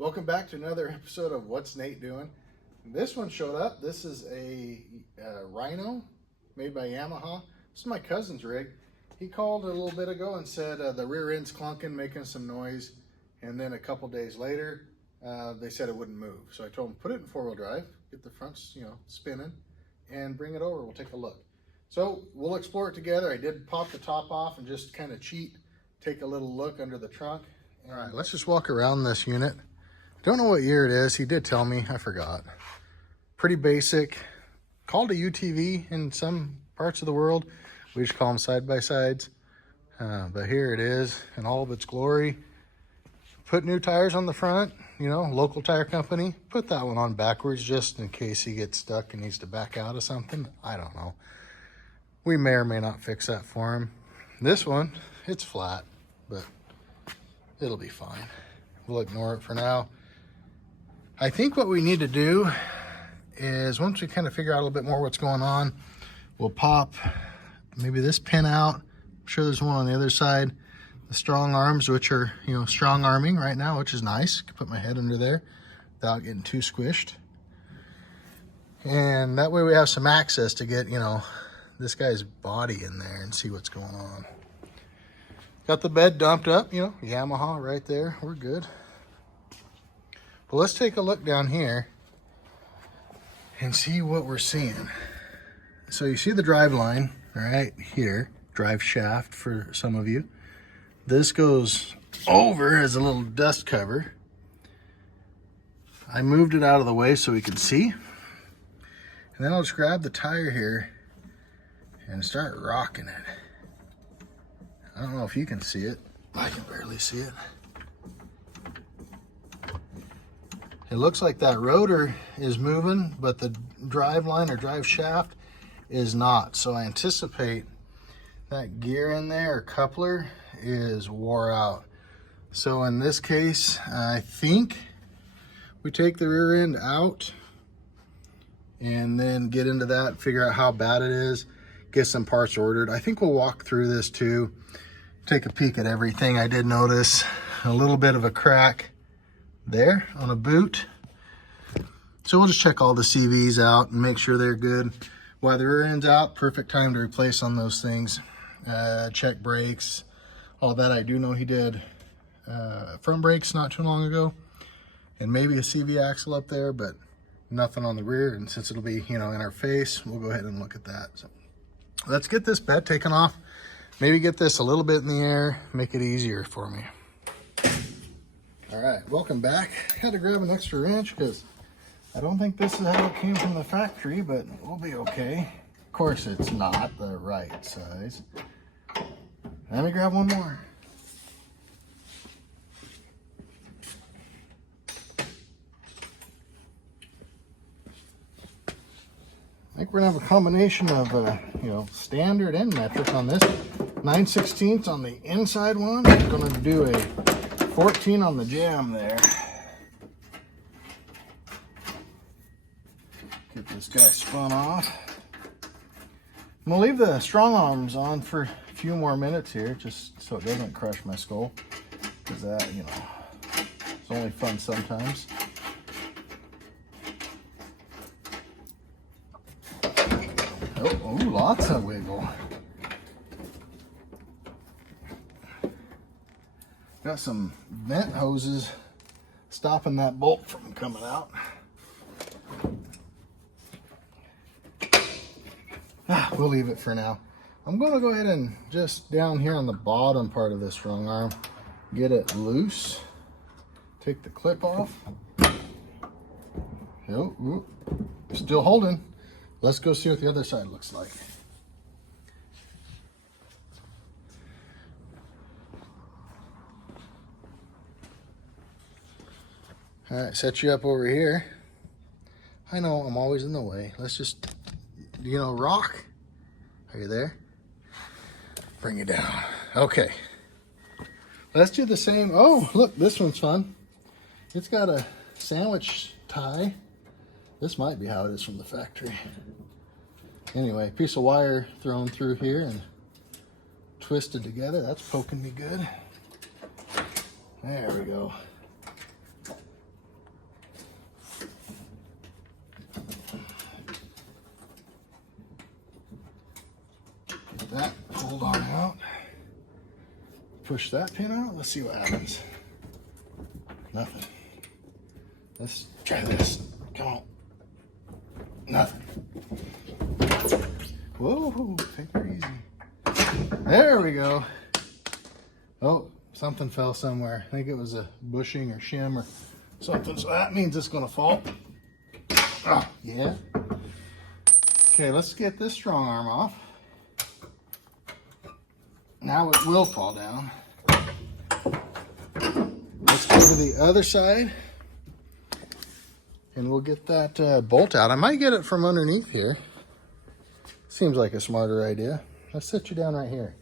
Welcome back to another episode of What's Nate Doing. This one showed up. This is a Rhino made by Yamaha. This is my cousin's rig. He called a little bit ago and said the rear end's clunking, making some noise. And then a couple days later, they said it wouldn't move. So I told him, put it in four-wheel drive, get the fronts, spinning, and bring it over. We'll take a look. So we'll explore it together. I did pop the top off and just kind of cheat, take a little look under the trunk. All right, let's just walk around this unit. Don't know what year it is. He did tell me. I forgot. Pretty basic. Called a UTV in some parts of the world. We just call them side-by-sides. But here it is in all of its glory. Put new tires on the front. Local tire company. Put that one on backwards just in case he gets stuck and needs to back out of something. I don't know. We may or may not fix that for him. This one, it's flat, but it'll be fine. We'll ignore it for now. I think what we need to do is once we kind of figure out a little bit more what's going on, we'll pop maybe this pin out. I'm sure there's one on the other side. The strong arms, which are, strong arming right now, which is nice. I can put my head under there without getting too squished. And that way we have some access to get, this guy's body in there and see what's going on. Got the bed dumped up, Yamaha right there. We're good. But let's take a look down here and see what we're seeing. So you see the drive line right here, drive shaft for some of you. This goes over as a little dust cover. I moved it out of the way so we can see. And then I'll just grab the tire here and start rocking it. I don't know if you can see it. I can barely see it. It looks like that rotor is moving, but the drive line or drive shaft is not. So I anticipate that gear in there, or coupler, is wore out. So in this case, I think we take the rear end out and then get into that, figure out how bad it is, get some parts ordered. I think we'll walk through this too, take a peek at everything. I did notice a little bit of a crack there on a boot. So we'll just check all the CVs out and make sure they're good. While the rear end's out, perfect time to replace on those things. Check brakes, all that. I do know he did front brakes not too long ago, and maybe a CV axle up there, but nothing on the rear. And since it'll be, in our face, we'll go ahead and look at that. So let's get this bed taken off. Maybe get this a little bit in the air, make it easier for me. All right, welcome back. Had to grab an extra wrench because I don't think this is how it came from the factory, but we'll be okay. Of course, it's not the right size. Let me grab one more. I think we're gonna have a combination of, standard and metric on this. 9/16 on the inside one. I'm gonna do a 14 on the jam there. Get this guy spun off. I'm gonna leave the strong arms on for a few more minutes here, just so it doesn't crush my skull. Because that, it's only fun sometimes. Oh, lots of wiggle. Got some vent hoses stopping that bolt from coming out. We'll leave it for now. I'm going to go ahead and just down here on the bottom part of this strong arm, get it loose. Take the clip off. Oh, still holding. Let's go see what the other side looks like. All right, set you up over here. I know I'm always in the way. Let's just, rock. Are you there? Bring it down. Okay. Let's do the same. Oh, look, this one's fun. It's got a sandwich tie. This might be how it is from the factory. Anyway, piece of wire thrown through here and twisted together. That's poking me good. There we go. push that pin out. Let's see what happens. Nothing. Let's try this. Come on. Nothing. Whoa, take her easy. There we go. Oh, something fell somewhere. I think it was a bushing or shim or something. So that means it's going to fall. Oh, yeah. Okay, let's get this strong arm off. Now it will fall down. Let's go to the other side. And we'll get that bolt out. I might get it from underneath here. Seems like a smarter idea. Let's sit you down right here.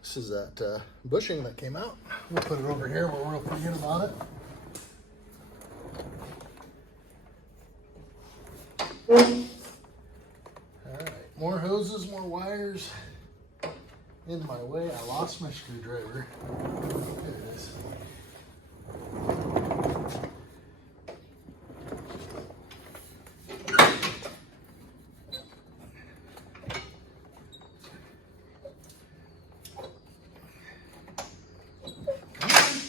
This is that bushing that came out. We'll put it over here where we'll forget about it. Alright, more hoses, more wires in my way. I lost my screwdriver. There it is.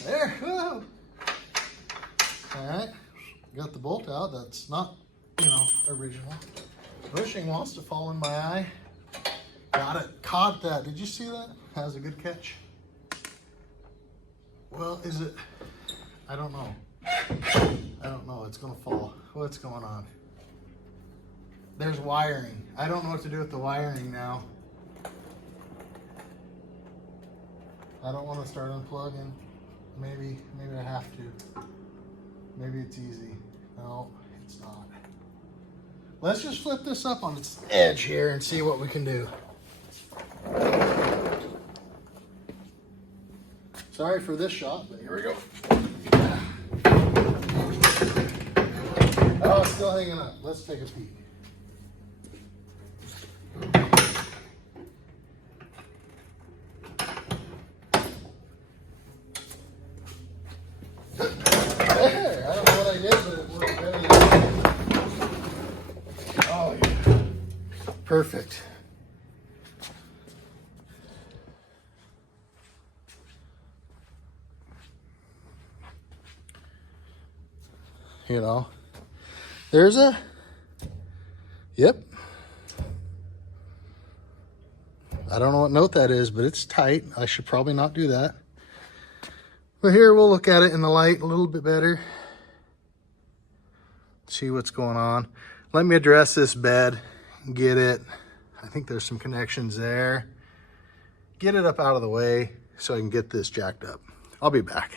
There, whoa. Alright, got the bolt out. That's not, original. Bushing wants to fall in my eye. Got it, caught that. Did you see that? That was a good catch. Well, is it? I don't know. I don't know, it's gonna fall. What's going on? There's wiring. I don't know what to do with the wiring now. I don't want to start unplugging. Maybe I have to. Maybe it's easy. No, it's not. Let's just flip this up on its edge here and see what we can do. Sorry for this shot, but here we go. Oh, it's still hanging up. Let's take a peek. There, I don't know what I did, but it worked very well. Oh, yeah. Perfect. There's yep. I don't know what note that is, but it's tight. I should probably not do that. But here we'll look at it in the light a little bit better. See what's going on. Let me address this bed, get it. I think there's some connections there. Get it up out of the way so I can get this jacked up. I'll be back.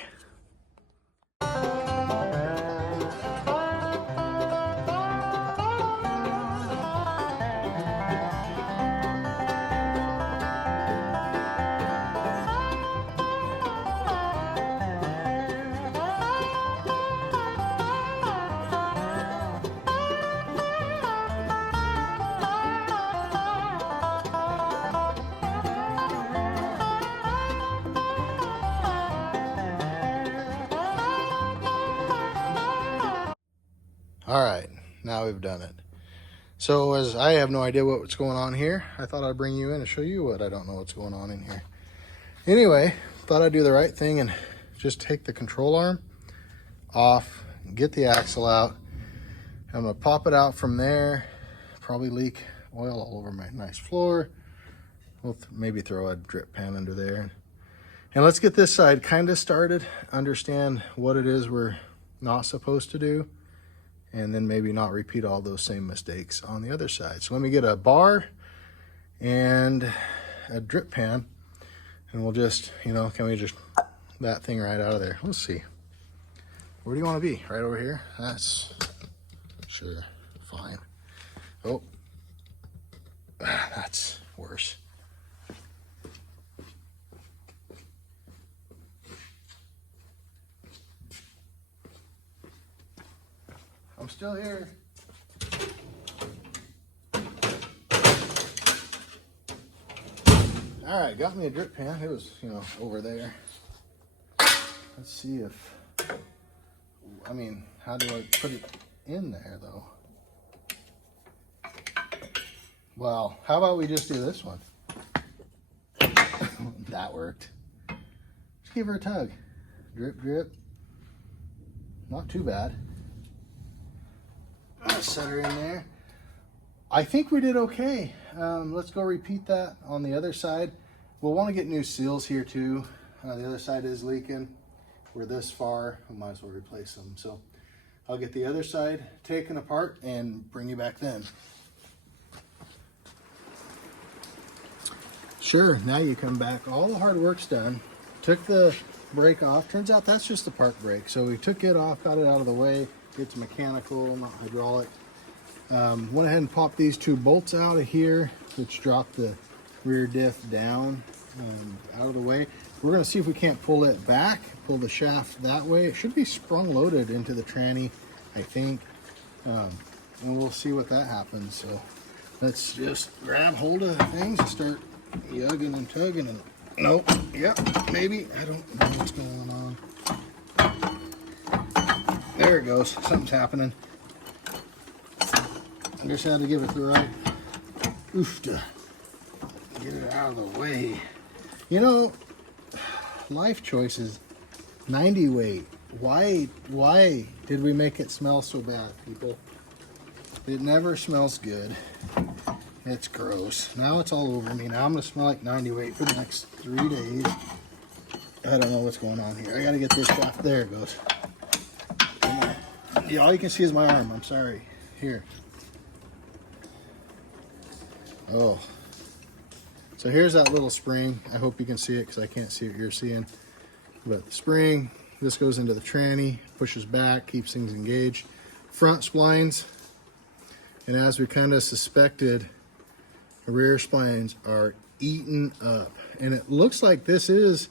All right, now we've done it. So as I have no idea what's going on here, I thought I'd bring you in and show you what I don't know what's going on in here. Anyway, thought I'd do the right thing and just take the control arm off, get the axle out. I'm gonna pop it out from there, probably leak oil all over my nice floor. We'll maybe throw a drip pan under there. And let's get this side kind of started, understand what it is we're not supposed to do, and then maybe not repeat all those same mistakes on the other side. So let me get a bar and a drip pan, and we'll just, can we just, that thing right out of there. Let's see. Where do you want to be? Right over here? That's, sure, fine. Oh, that's worse. I'm still here. All right, got me a drip pan. It was, over there. Let's see if I mean, how do I put it in there though? Well, how about we just do this one? That worked. Just give her a tug. Drip, drip. Not too bad. Set her in there. I think we did okay. Let's go repeat that on the other side. We'll want to get new seals here too. The other side is leaking. We're this far, we might as well replace them. So I'll get the other side taken apart and bring you back then. Sure, now you come back. All the hard work's done. Took the brake off. Turns out that's just the park brake. So we took it off, got it out of the way. It's mechanical, not hydraulic. Went ahead and popped these two bolts out of here, which dropped the rear diff down out of the way. We're going to see if we can't pull it back, pull the shaft that way. It should be sprung loaded into the tranny, I think. And we'll see what that happens. So let's just grab hold of things and start yugging and tugging. And nope, yep, maybe. I don't know what's going on. There it goes. Something's happening. I just had to give it the right oof to get it out of the way. You know, life choices. 90 weight. Why did we make it smell so bad, people? It never smells good. It's gross. Now it's all over me. Now I'm gonna smell like 90 weight for the next 3 days. I don't know what's going on here. I gotta get this shaft. There it goes. Yeah, all you can see is my arm. I'm sorry. Here. Oh. So here's that little spring. I hope you can see it because I can't see what you're seeing. But the spring, this goes into the tranny, pushes back, keeps things engaged. Front splines, and as we kind of suspected, the rear splines are eaten up. And it looks like this is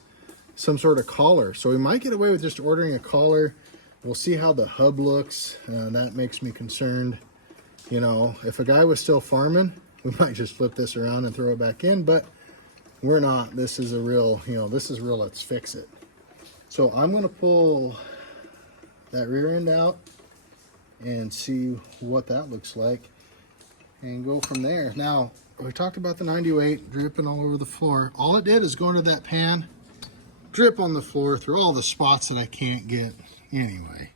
some sort of collar. So we might get away with just ordering a collar. We'll see how the hub looks. That makes me concerned. You know, if a guy was still farming, we might just flip this around and throw it back in, but we're not. This is a real, you know, this is real, let's fix it. So I'm gonna pull that rear end out and see what that looks like and go from there. Now, we talked about the 90 weight dripping all over the floor. All it did is go into that pan, drip on the floor through all the spots that I can't get. Anyway,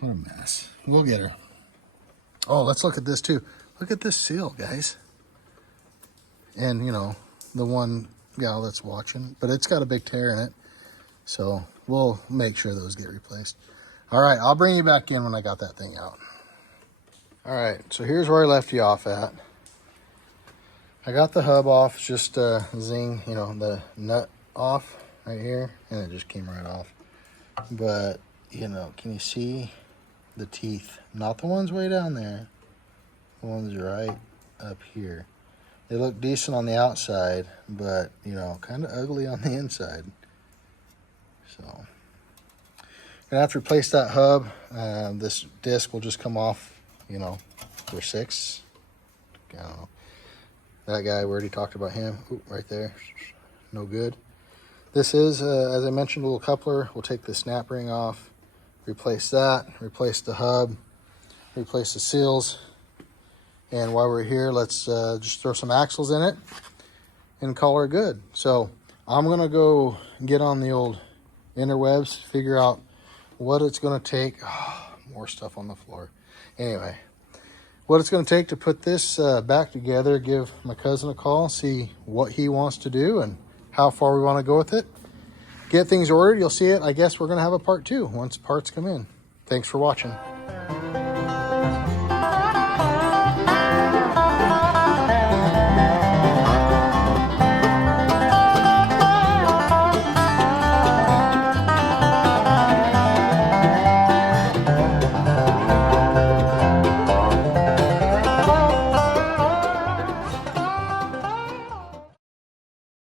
what a mess. We'll get her. Oh, let's look at this too. Look at this seal, guys. And, you know, the one gal that's watching, but it's got a big tear in it. So we'll make sure those get replaced. All right, I'll bring you back in when I got that thing out. All right, so here's where I left you off at. I got the hub off, just zing, you know, the nut off right here, and it just came right off. But, you know, can you see the teeth? Not the ones way down there. The ones right up here. They look decent on the outside, but, you know, kind of ugly on the inside. So, gonna have to replace that hub. This disc will just come off, you know, for 6. I don't know. That guy, we already talked about him. Ooh, right there. No good. This is, as I mentioned, a little coupler. We'll take the snap ring off, replace that, replace the hub, replace the seals. And while we're here, let's just throw some axles in it and call her good. So I'm gonna go get on the old interwebs, figure out what it's gonna take. Oh, more stuff on the floor. Anyway, what it's gonna take to put this back together, give my cousin a call, see what he wants to do and how far we wanna go with it. Get things ordered, you'll see it. I guess we're gonna have a part 2 once parts come in. Thanks for watching.